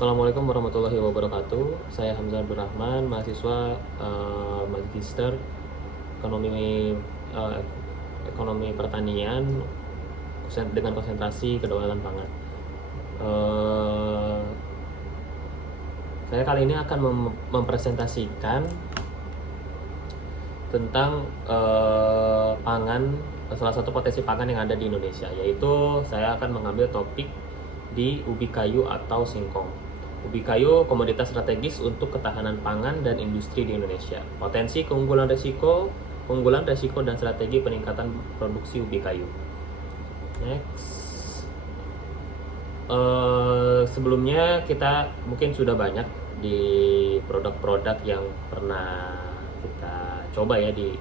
Assalamualaikum warahmatullahi wabarakatuh. Saya Hamzah Abdurrahman, mahasiswa Magister Ekonomi eh, Ekonomi Pertanian dengan konsentrasi kedaulatan pangan. Eh, saya kali ini akan mempresentasikan tentang pangan, salah satu potensi pangan yang ada di Indonesia, yaitu saya akan mengambil topik di ubi kayu atau singkong. Ubi kayu komoditas strategis untuk ketahanan pangan dan industri di Indonesia. Potensi, keunggulan, resiko dan strategi peningkatan produksi ubi kayu. Next. Sebelumnya kita mungkin sudah banyak di produk-produk yang pernah kita coba ya di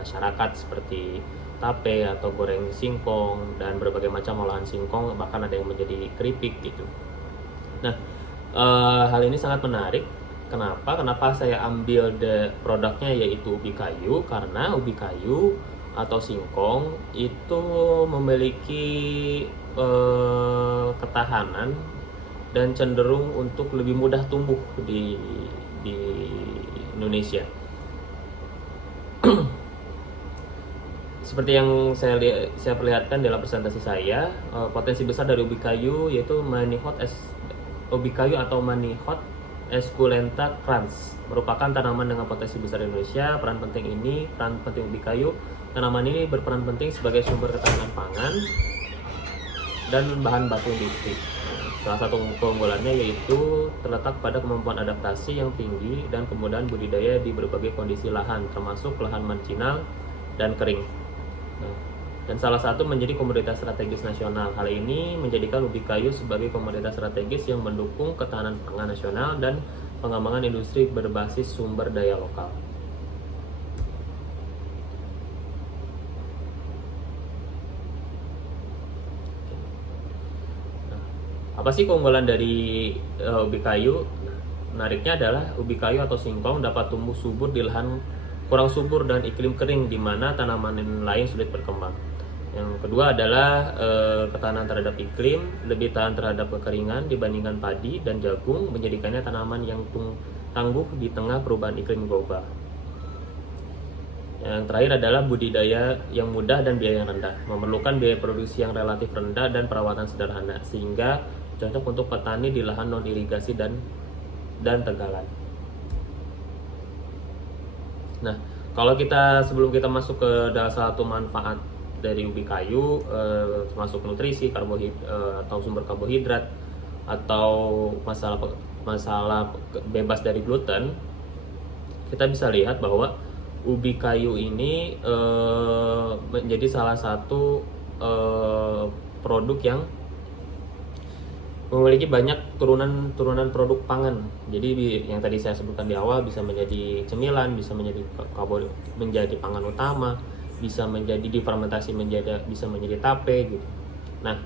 masyarakat, seperti tape atau goreng singkong dan berbagai macam olahan singkong, bahkan ada yang menjadi keripik gitu. Nah, hal ini sangat menarik. Kenapa saya ambil produknya yaitu ubi kayu? Karena ubi kayu atau singkong itu memiliki ketahanan dan cenderung untuk lebih mudah tumbuh di Indonesia. Seperti yang saya perlihatkan dalam presentasi saya, potensi besar dari ubi kayu yaitu ubi kayu atau Manihot esculenta crans merupakan tanaman dengan potensi besar di Indonesia. Peran penting ubi kayu, tanaman ini berperan penting sebagai sumber ketahanan pangan dan bahan baku industri. Salah satu keunggulannya yaitu terletak pada kemampuan adaptasi yang tinggi dan kemudahan budidaya di berbagai kondisi lahan, termasuk lahan marginal dan kering. Dan salah satu menjadi komoditas strategis nasional. Hal ini menjadikan ubi kayu sebagai komoditas strategis yang mendukung ketahanan pangan nasional dan pengembangan industri berbasis sumber daya lokal. Apa sih keunggulan dari ubi kayu? Menariknya adalah ubi kayu atau singkong dapat tumbuh subur di lahan kurang subur dan iklim kering, di mana tanaman lain sulit berkembang. Yang kedua adalah ketahanan terhadap iklim, lebih tahan terhadap kekeringan dibandingkan padi dan jagung, menjadikannya tanaman yang tangguh di tengah perubahan iklim global. Yang terakhir adalah budidaya yang mudah dan biaya yang rendah, memerlukan biaya produksi yang relatif rendah dan perawatan sederhana, sehingga cocok untuk petani di lahan non irigasi dan tegalan. Nah, kalau sebelum kita masuk ke salah satu manfaat dari ubi kayu, termasuk nutrisi, atau sumber karbohidrat, atau masalah bebas dari gluten, kita bisa lihat bahwa ubi kayu ini menjadi salah satu produk yang memiliki banyak turunan produk pangan. Jadi yang tadi saya sebutkan di awal, bisa menjadi cemilan, bisa menjadi pangan utama, bisa menjadi difermentasi bisa menjadi tape gitu. Nah,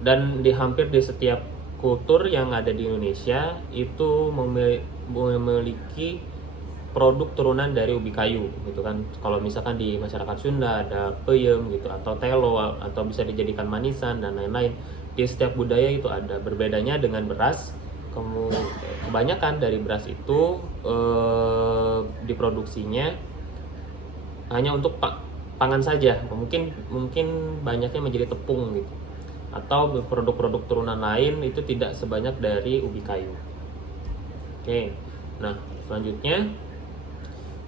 dan hampir di setiap kultur yang ada di Indonesia itu memiliki produk turunan dari ubi kayu gitu kan. Kalau misalkan di masyarakat Sunda ada peyem gitu, atau telo, atau bisa dijadikan manisan dan lain-lain. Di setiap budaya itu ada. Berbedanya dengan beras, kebanyakan dari beras itu diproduksinya hanya untuk pangan saja. Mungkin banyaknya menjadi tepung gitu, atau produk-produk turunan lain itu tidak sebanyak dari ubi kayu. Oke, nah selanjutnya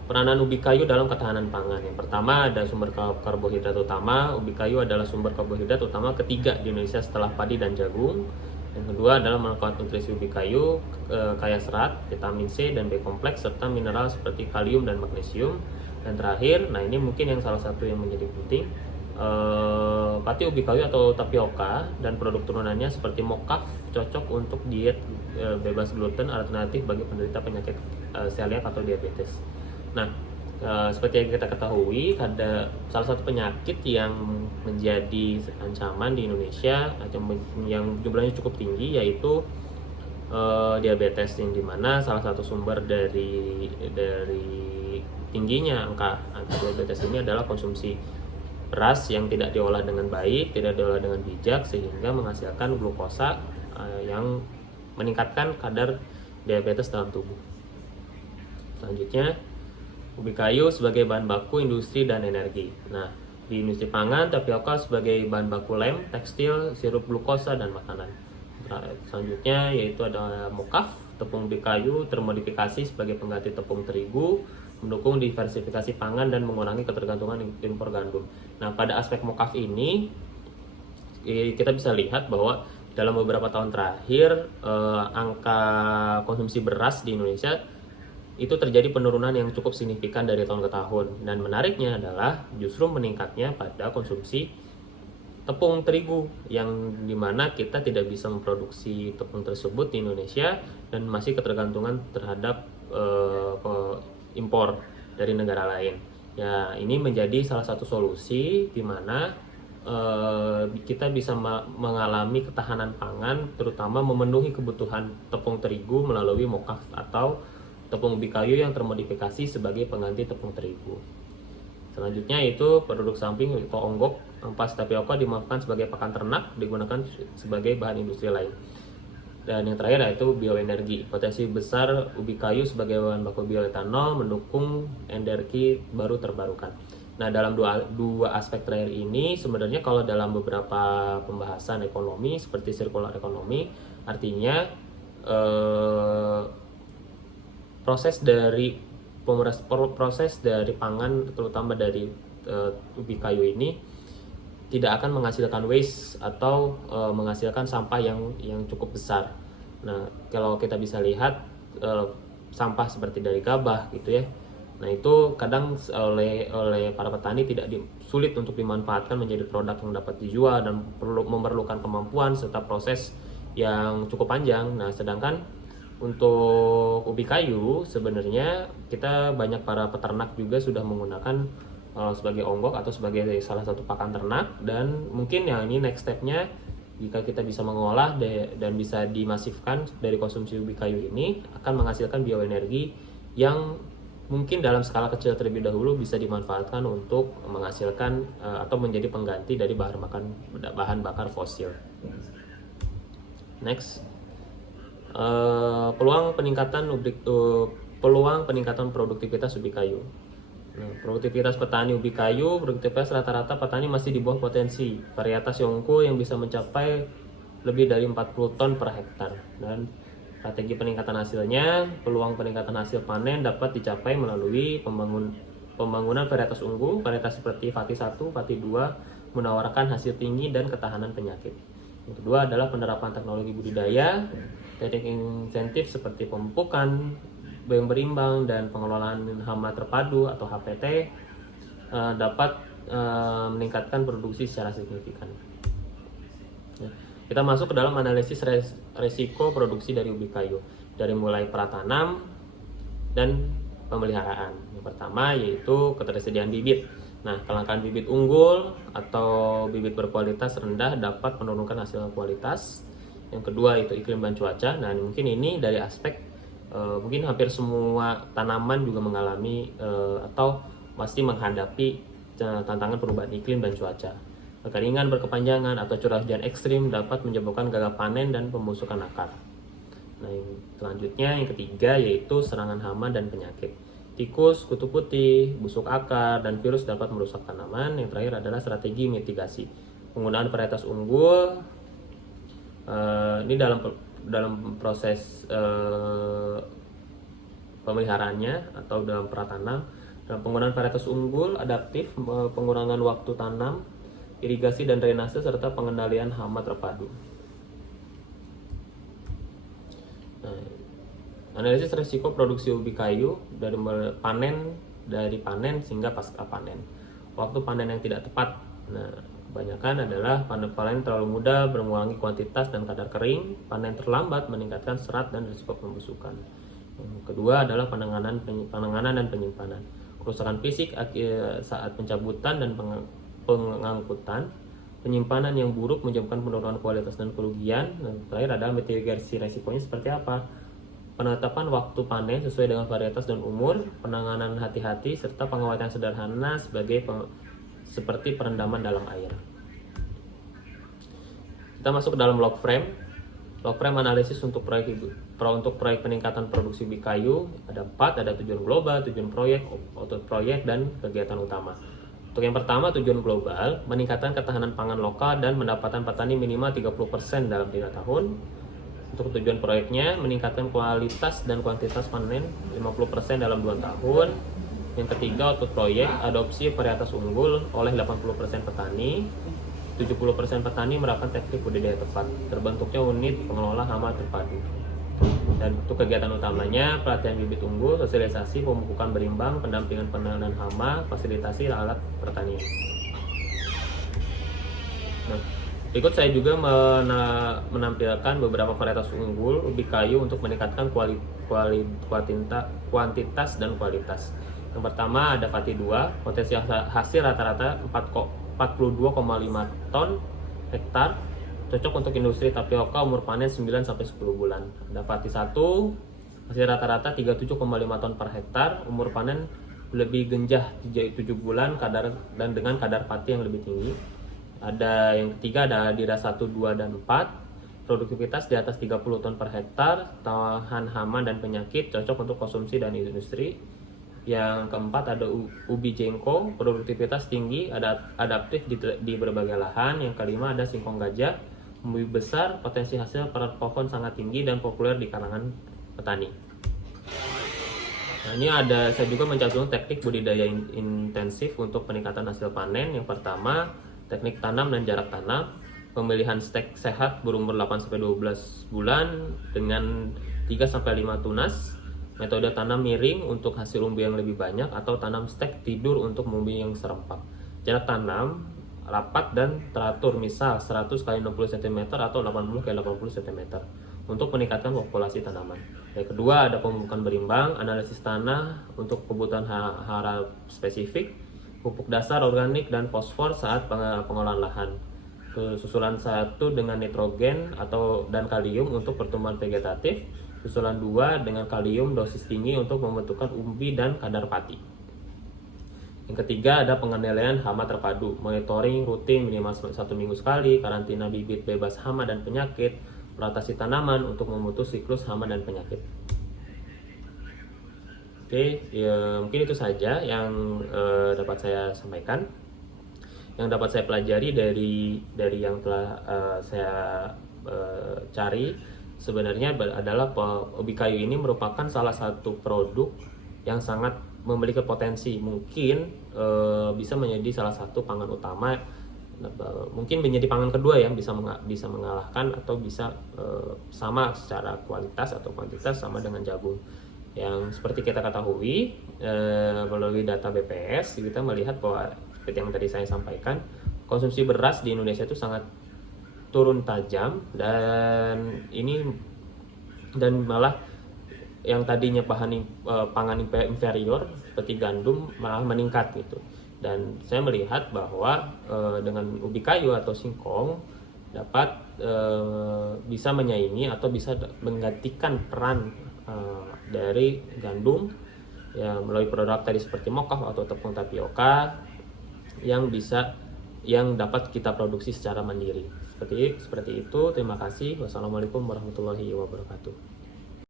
peranan ubi kayu dalam ketahanan pangan. Yang pertama ada sumber karbohidrat utama. Ubi kayu adalah sumber karbohidrat utama ketiga di Indonesia setelah padi dan jagung. Yang kedua adalah manfaat nutrisi ubi kayu, kaya serat, vitamin C dan B kompleks, serta mineral seperti kalium dan magnesium. Dan terakhir, nah ini mungkin yang salah satu yang menjadi penting, pati ubi kayu atau tapioka dan produk turunannya seperti mokaf cocok untuk diet bebas gluten alternatif bagi penderita penyakit celiak atau diabetes. Nah, seperti yang kita ketahui, ada salah satu penyakit yang menjadi ancaman di Indonesia atau yang jumlahnya cukup tinggi, yaitu diabetes, yang dimana salah satu sumber dari tingginya angka diabetes ini adalah konsumsi beras yang tidak diolah dengan baik, tidak diolah dengan bijak, sehingga menghasilkan glukosa yang meningkatkan kadar diabetes dalam tubuh. Selanjutnya, ubi kayu sebagai bahan baku industri dan energi. Nah, di industri pangan, tapioka sebagai bahan baku lem, tekstil, sirup glukosa, dan makanan. Selanjutnya yaitu ada mokaf, tepung ubi kayu termodifikasi sebagai pengganti tepung terigu, mendukung diversifikasi pangan dan mengurangi ketergantungan impor gandum. Nah, pada aspek mokaf ini kita bisa lihat bahwa dalam beberapa tahun terakhir angka konsumsi beras di Indonesia itu terjadi penurunan yang cukup signifikan dari tahun ke tahun, dan menariknya adalah justru meningkatnya pada konsumsi tepung terigu, yang dimana kita tidak bisa memproduksi tepung tersebut di Indonesia dan masih ketergantungan terhadap impor dari negara lain. Ya, ini menjadi salah satu solusi di mana kita bisa mengalami ketahanan pangan, terutama memenuhi kebutuhan tepung terigu melalui mokaf atau tepung ubi kayu yang termodifikasi sebagai pengganti tepung terigu. Selanjutnya itu produk samping yaitu onggok, ampas tapioka dimaafkan sebagai pakan ternak, digunakan sebagai bahan industri lain. Dan yang terakhir yaitu bioenergi. Potensi besar ubi kayu sebagai bahan baku bioetanol mendukung energi baru terbarukan. Nah, dalam dua aspek terakhir ini sebenarnya kalau dalam beberapa pembahasan ekonomi seperti circular ekonomi, artinya proses dari pangan terutama dari ubi kayu ini tidak akan menghasilkan waste atau menghasilkan sampah yang cukup besar. Nah, kalau kita bisa lihat sampah seperti dari gabah gitu ya. Nah, itu kadang oleh para petani sulit untuk dimanfaatkan menjadi produk yang dapat dijual dan memerlukan kemampuan serta proses yang cukup panjang. Nah, sedangkan untuk ubi kayu sebenarnya kita banyak para peternak juga sudah menggunakan sebagai onggok atau sebagai salah satu pakan ternak, dan mungkin yang ini next stepnya jika kita bisa mengolah dan bisa dimasifkan dari konsumsi ubi kayu ini akan menghasilkan bioenergi yang mungkin dalam skala kecil terlebih dahulu bisa dimanfaatkan untuk menghasilkan atau menjadi pengganti dari bahan bakar fosil. Next, peluang peningkatan produktivitas ubi kayu. Nah, produktivitas petani ubi kayu, produktivitas rata-rata petani masih di bawah potensi. Varietas Yongko yang bisa mencapai lebih dari 40 ton per hektar. Dan strategi peningkatan hasilnya, peluang peningkatan hasil panen dapat dicapai melalui pembangunan varietas unggul, varietas seperti Vati 1, Vati 2 menawarkan hasil tinggi dan ketahanan penyakit. Yang kedua adalah penerapan teknologi budidaya, teknik insentif seperti pemupukan yang berimbang dan pengelolaan hama terpadu atau HPT dapat meningkatkan produksi secara signifikan. Kita masuk ke dalam analisis resiko produksi dari ubi kayu, dari mulai pratanam dan pemeliharaan. Yang pertama yaitu ketersediaan bibit. Nah, kelangkaan bibit unggul atau bibit berkualitas rendah dapat menurunkan hasil kualitas. Yang kedua itu iklim dan cuaca. Nah, mungkin ini dari aspek mungkin hampir semua tanaman juga mengalami atau masih menghadapi tantangan perubahan iklim dan cuaca. Kekeringan berkepanjangan atau curah hujan ekstrim dapat menyebabkan gagal panen dan pembusukan akar. Nah, selanjutnya yang ketiga yaitu serangan hama dan penyakit. Tikus, kutu putih, busuk akar, dan virus dapat merusak tanaman. Yang terakhir adalah strategi mitigasi. Penggunaan varietas unggul ini dalam proses pemeliharaannya atau dalam pratanam. Dalam penggunaan varietas unggul adaptif, pengurangan waktu tanam, irigasi dan drainase, serta pengendalian hama terpadu. Nah, analisis risiko produksi ubi kayu dari panen hingga pasca panen. Waktu panen yang tidak tepat. Nah, kebanyakan adalah panen terlalu muda mengurangi kuantitas dan kadar kering, panen terlambat meningkatkan serat dan risiko pembusukan. Yang kedua adalah penanganan dan penyimpanan. Kerusakan fisik saat pencabutan dan pengangkutan, penyimpanan yang buruk menyebabkan penurunan kualitas dan kerugian. Dan terakhir adalah mitigasi resikonya seperti apa? Penetapan waktu panen sesuai dengan varietas dan umur, penanganan hati-hati, serta pengawetan sederhana seperti perendaman dalam air. Kita masuk ke dalam log frame. Log frame analisis untuk proyek peningkatan produksi ubi kayu ada 4, ada tujuan global, tujuan proyek, output proyek, dan kegiatan utama. Untuk yang pertama, tujuan global, meningkatkan ketahanan pangan lokal dan pendapatan petani minimal 30% dalam 3 tahun. Untuk tujuan proyeknya, meningkatkan kualitas dan kuantitas panen 50% dalam 2 tahun. Yang ketiga, output proyek, adopsi varietas unggul oleh 80% petani. 70% petani menerapkan teknik budidaya tepat. Terbentuknya unit pengelola hama terpadu. Dan untuk kegiatan utamanya, pelatihan bibit unggul, sosialisasi, pemupukan berimbang, pendampingan penanganan hama, fasilitasi alat pertanian. Nah, berikut saya juga menampilkan beberapa varietas unggul ubi kayu untuk meningkatkan kuantitas dan kualitas. Yang pertama ada Fatih 2, potensi hasil rata-rata 42,5 ton hektar, cocok untuk industri tapioka, umur panen 9-10 bulan. Ada Fatih 1, hasil rata-rata 37,5 ton per hektar, umur panen lebih genjah 7 bulan dan dengan kadar pati yang lebih tinggi. Ada yang ketiga ada Adira 1, 2, dan 4, produktivitas di atas 30 ton per hektar, tahan hama dan penyakit, cocok untuk konsumsi dan industri. Yang keempat ada ubi jengko, produktivitas tinggi, adaptif di berbagai lahan. Yang kelima ada singkong gajah, ubi besar, potensi hasil per pohon sangat tinggi dan populer di kalangan petani. Nah, ini saya juga mencantumkan teknik budidaya intensif untuk peningkatan hasil panen. Yang pertama, teknik tanam dan jarak tanam, pemilihan stek sehat berumur 8-12 bulan dengan 3-5 tunas, metode tanam miring untuk hasil umbi yang lebih banyak, atau tanam stek tidur untuk umbi yang serempak. Jarak tanam rapat dan teratur, misal 100 x 60 cm atau 80 x 80 cm untuk meningkatkan populasi tanaman. Yang kedua ada pemupukan berimbang, analisis tanah untuk kebutuhan hara spesifik, pupuk dasar organik dan fosfor saat pengolahan lahan. Susulan 1 dengan nitrogen dan kalium untuk pertumbuhan vegetatif. Susulan 2 dengan kalium dosis tinggi untuk membentukkan umbi dan kadar pati. Yang ketiga ada pengendalian hama terpadu, monitoring rutin minimal 1 minggu sekali, karantina bibit bebas hama dan penyakit, rotasi tanaman untuk memutus siklus hama dan penyakit. Oke, ya, mungkin itu saja yang dapat saya sampaikan. Yang dapat saya pelajari dari yang telah saya cari sebenarnya adalah ubi kayu ini merupakan salah satu produk yang sangat memiliki potensi, mungkin bisa menjadi salah satu pangan utama, mungkin menjadi pangan kedua yang bisa mengalahkan atau bisa sama secara kualitas atau kuantitas sama dengan jagung. Yang seperti kita ketahui melalui data BPS kita melihat bahwa seperti yang tadi saya sampaikan, konsumsi beras di Indonesia itu sangat turun tajam, dan malah yang tadinya pangan inferior seperti gandum malah meningkat gitu. Dan saya melihat bahwa dengan ubi kayu atau singkong dapat bisa menyaingi atau bisa menggantikan peran dari gandum ya, melalui produk tadi seperti mocha atau tepung tapioka yang dapat kita produksi secara mandiri. Seperti itu. Terima kasih. Wassalamualaikum warahmatullahi wabarakatuh.